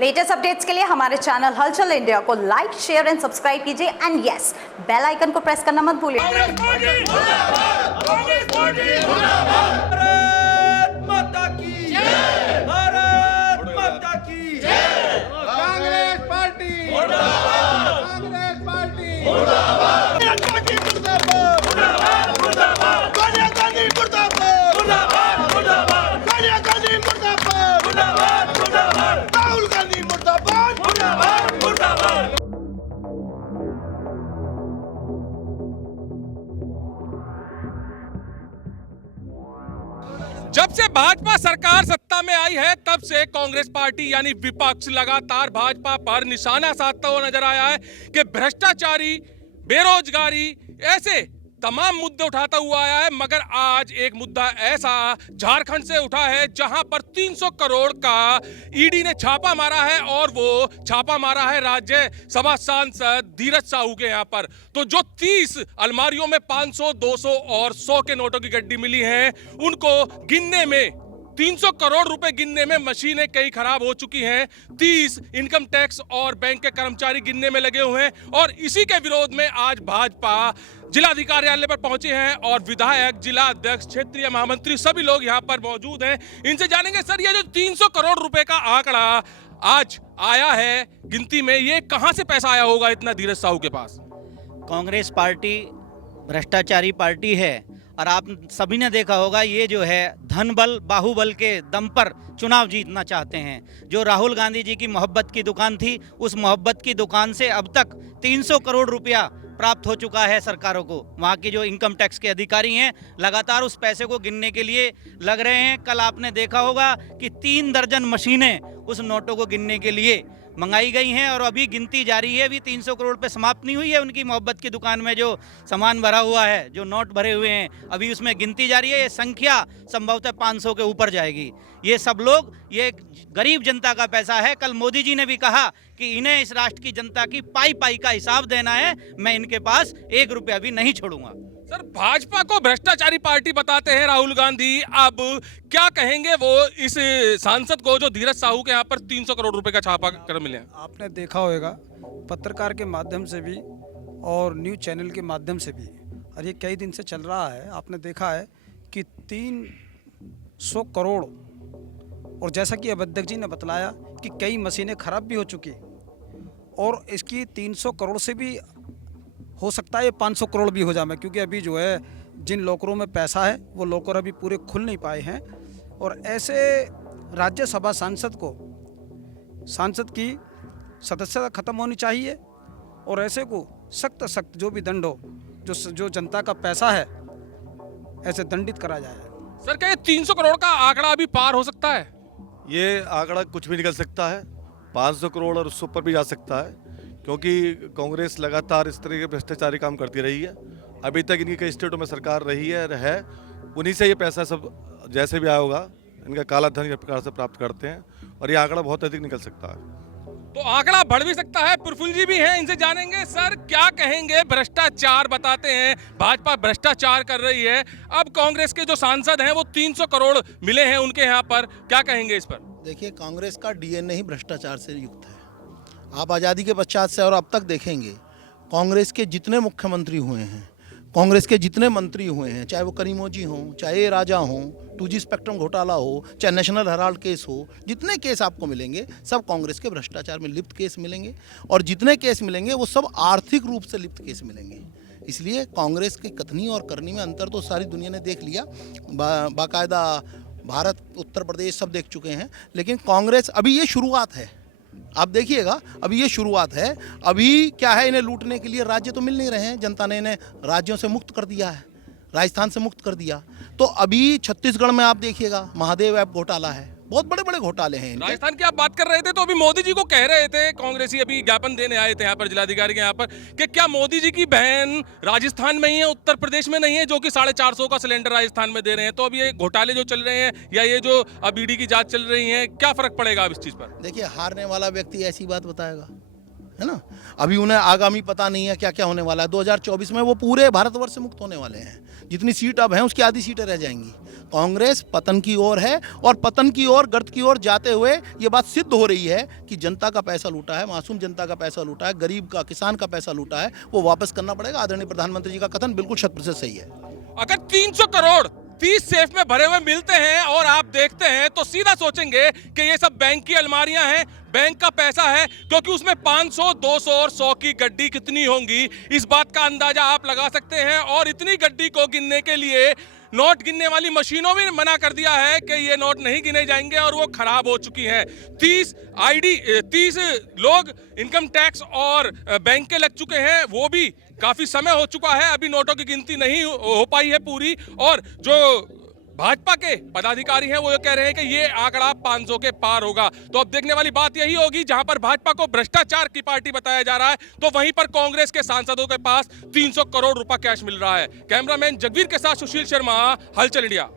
Latest updates के लिए हमारे चैनल हलचल इंडिया को लाइक, शेयर एंड सब्सक्राइब कीजिए एंड यस, बेल आइकन को प्रेस करना मत भूलिए। भारत माता की जय, भारत माता की जय। कांग्रेस पार्टी मुर्दाबाद, कांग्रेस पार्टी मुर्दाबाद, सोनिया गांधी मुर्दाबाद, सोनिया गांधी मुर्दाबाद, राहुल गांधी मुर्दाबाद। जब से भाजपा सरकार सत्ता में आई है तब से कांग्रेस पार्टी यानी विपक्ष लगातार भाजपा पर निशाना साधता हुआ नजर आया है कि भ्रष्टाचारी, बेरोजगारी, ऐसे तमाम मुद्दे उठाता हुआ आया है। मगर आज एक मुद्दा ऐसा झारखंड से उठा है जहां पर 300 करोड़ का ईडी ने छापा मारा है और वो छापा मारा है राज्यसभा सांसद धीरज साहू के यहां पर। तो जो 30 अलमारियों में 500, 200 और 100 के नोटों की गड्डी मिली है, उनको गिनने में 300 करोड़ रुपए गिनने में मशीनें कई खराब हो चुकी हैं। 30 इनकम टैक्स और बैंक के कर्मचारी गिनने में लगे हुए हैं और इसी के विरोध में आज भाजपा जिलाधिकारी कार्यालय पर पहुंचे हैं और विधायक, जिला अध्यक्ष, क्षेत्रीय महामंत्री सभी लोग यहां पर मौजूद हैं। इनसे जानेंगे, सर ये जो 300 करोड़ रुपए का आंकड़ा आज आया है गिनती में, ये कहां से पैसा आया होगा इतना धीरज साहू के पास? कांग्रेस पार्टी भ्रष्टाचारी पार्टी है और आप सभी ने देखा होगा, ये जो है धन बल, बाहुबल के दम पर चुनाव जीतना चाहते हैं। जो राहुल गांधी जी की मोहब्बत की दुकान थी, उस मोहब्बत की दुकान से अब तक 300 करोड़ रुपया प्राप्त हो चुका है सरकारों को। वहाँ के जो इनकम टैक्स के अधिकारी हैं लगातार उस पैसे को गिनने के लिए लग रहे हैं। कल आपने देखा होगा कि 3 दर्जन मशीनें उस नोटों को गिनने के लिए मंगाई गई हैं और अभी गिनती जारी है। अभी 300 करोड़ पे समाप्त नहीं हुई है। उनकी मोहब्बत की दुकान में जो सामान भरा हुआ है, जो नोट भरे हुए हैं, अभी उसमें गिनती जारी है। ये संख्या संभवतः 500 के ऊपर जाएगी। ये सब लोग, ये गरीब जनता का पैसा है। कल मोदी जी ने भी कहा कि इन्हें इस राष्ट्र की जनता की पाई पाई का हिसाब देना है, मैं इनके पास 1 रुपया भी नहीं छोड़ूंगा। सर, भाजपा को भ्रष्टाचारी पार्टी बताते हैं राहुल गांधी। अब क्या कहेंगे वो इस सांसद को जो धीरज साहू के यहाँ पर 300 करोड़ रुपए का छापा कर मिले हैं? आपने देखा होगा पत्रकार के माध्यम से भी और न्यूज़ चैनल के माध्यम से भी, और ये कई दिन से चल रहा है। आपने देखा है कि 300 करोड़, और जैसा कि अध्यक्ष जी ने बतलाया कि कई मशीनें खराब भी हो चुकी, और इसकी 300 करोड़ से भी हो सकता है ये 500 करोड़ भी हो जाए, क्योंकि अभी जो है जिन लॉकरों में पैसा है वो लॉकर अभी पूरे खुल नहीं पाए हैं। और ऐसे राज्यसभा सांसद की सदस्यता खत्म होनी चाहिए और ऐसे को सख्त जो भी दंड हो, जो जनता का पैसा है, ऐसे दंडित करा जाए। सर, क्या ये 300 करोड़ का आंकड़ा अभी पार हो सकता है? ये आंकड़ा कुछ भी निकल सकता है, 500 करोड़ और उससे ऊपर भी जा सकता है, क्योंकि कांग्रेस लगातार इस तरह के भ्रष्टाचारी काम करती रही है। अभी तक इनकी कई स्टेटों में सरकार रही है, उन्हीं से ये पैसा सब जैसे भी आया होगा, इनका काला धन इस प्रकार से प्राप्त करते हैं और ये आंकड़ा बहुत अधिक निकल सकता है। तो आंकड़ा बढ़ भी सकता है। प्रफुल्ल जी भी हैं, इनसे जानेंगे। सर, क्या कहेंगे? भ्रष्टाचार बताते हैं, भाजपा भ्रष्टाचार कर रही है। अब कांग्रेस के जो सांसद हैं वो 300 करोड़ मिले हैं उनके यहाँ पर, क्या कहेंगे इस पर? देखिए, कांग्रेस का डीएनए ही भ्रष्टाचार से युक्त है। आप आज़ादी के पश्चात से और अब तक देखेंगे, कांग्रेस के जितने मुख्यमंत्री हुए हैं, कांग्रेस के जितने मंत्री हुए हैं, चाहे वो करीमोजी हों, चाहे राजा हों, 2G स्पेक्ट्रम घोटाला हो, चाहे नेशनल हेराल्ड केस हो, जितने केस आपको मिलेंगे सब कांग्रेस के भ्रष्टाचार में लिप्त केस मिलेंगे। और जितने केस मिलेंगे वो सब आर्थिक रूप से लिप्त केस मिलेंगे। इसलिए कांग्रेस की कथनी और करनी में अंतर तो सारी दुनिया ने देख लिया। बाकायदा भारत, उत्तर प्रदेश सब देख चुके हैं। लेकिन कांग्रेस, अभी ये शुरुआत है। आप देखिएगा, अभी ये शुरुआत है। अभी क्या है, इन्हें लूटने के लिए राज्य तो मिल नहीं रहे हैं। जनता ने इन्हें राज्यों से मुक्त कर दिया है, राजस्थान से मुक्त कर दिया। तो अभी छत्तीसगढ़ में आप देखिएगा, महादेव ऐप घोटाला है, बहुत बड़े बड़े घोटाले हैं इनके। राजस्थान की आप बात कर रहे थे तो अभी मोदी जी को कह रहे थे, कांग्रेसी अभी ज्ञापन देने आए थे यहाँ पर जिलाधिकारी के यहाँ पर, कि क्या मोदी जी की बहन राजस्थान में ही है, उत्तर प्रदेश में नहीं है, जो कि 450 का सिलेंडर राजस्थान में दे रहे हैं। तो अब ये घोटाले जो चल रहे हैं या ये जो अब ईडी की जांच चल रही है, क्या फर्क पड़ेगा अब इस चीज पर? देखिए, हारने वाला व्यक्ति ऐसी बात बताएगा, है ना। अभी उन्हें आगामी पता नहीं है क्या क्या होने वाला है। 2024 में वो पूरे भारतवर्ष से मुक्त होने वाले हैं। जितनी सीट अब हैं उसकी आधी सीटें रह जाएंगी। कांग्रेस पतन की ओर है और पतन की ओर, गर्त की ओर जाते हुए ये बात सिद्ध हो रही है कि जनता का पैसा लूटा है, मासूम जनता का पैसा लूटा है, गरीब का, किसान का पैसा लूटा है, वो वापस करना पड़ेगा। आदरणीय प्रधानमंत्री जी का कथन बिल्कुल 100% सही है। अगर 300 करोड़ 30 सेफ में भरे हुए मिलते हैं और आप देखते हैं तो सीधा सोचेंगे कि ये सब बैंक की अलमारियां हैं, बैंक का पैसा है, क्योंकि उसमें 500, 200 और 100 की गड्डी कितनी होंगी इस बात का अंदाजा आप लगा सकते हैं। और इतनी गड्डी को गिनने के लिए नोट गिनने वाली मशीनों भी मना कर दिया है कि ये नोट नहीं गिने जाएंगे और वो खराब हो चुकी हैं। 30 लोग इनकम टैक्स और बैंक के लग चुके हैं, वो भी काफी समय हो चुका है, अभी नोटों की गिनती नहीं हो पाई है पूरी। और जो भाजपा के पदाधिकारी हैं वो ये कह रहे हैं कि ये आंकड़ा 500 के पार होगा। तो अब देखने वाली बात यही होगी, जहां पर भाजपा को भ्रष्टाचार की पार्टी बताया जा रहा है तो वहीं पर कांग्रेस के सांसदों के पास 300 करोड़ रुपए कैश मिल रहा है। कैमरामैन जगवीर के साथ सुशील शर्मा, हलचल इंडिया।